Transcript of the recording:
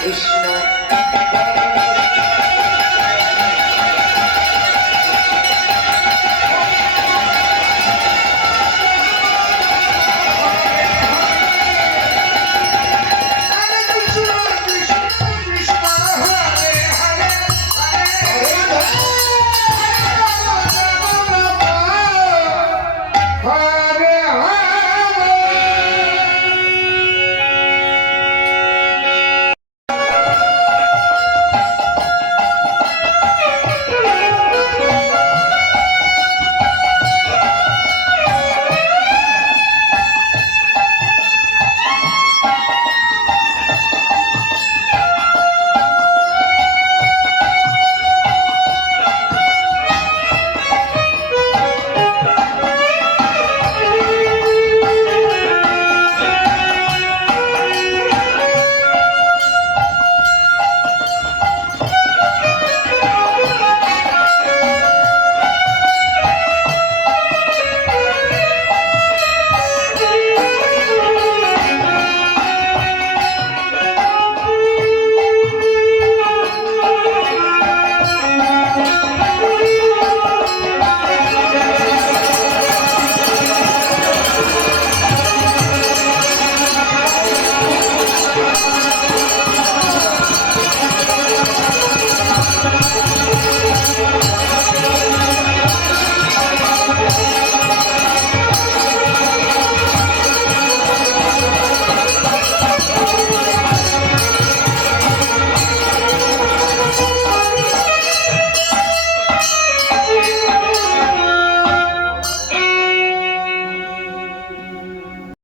Krishna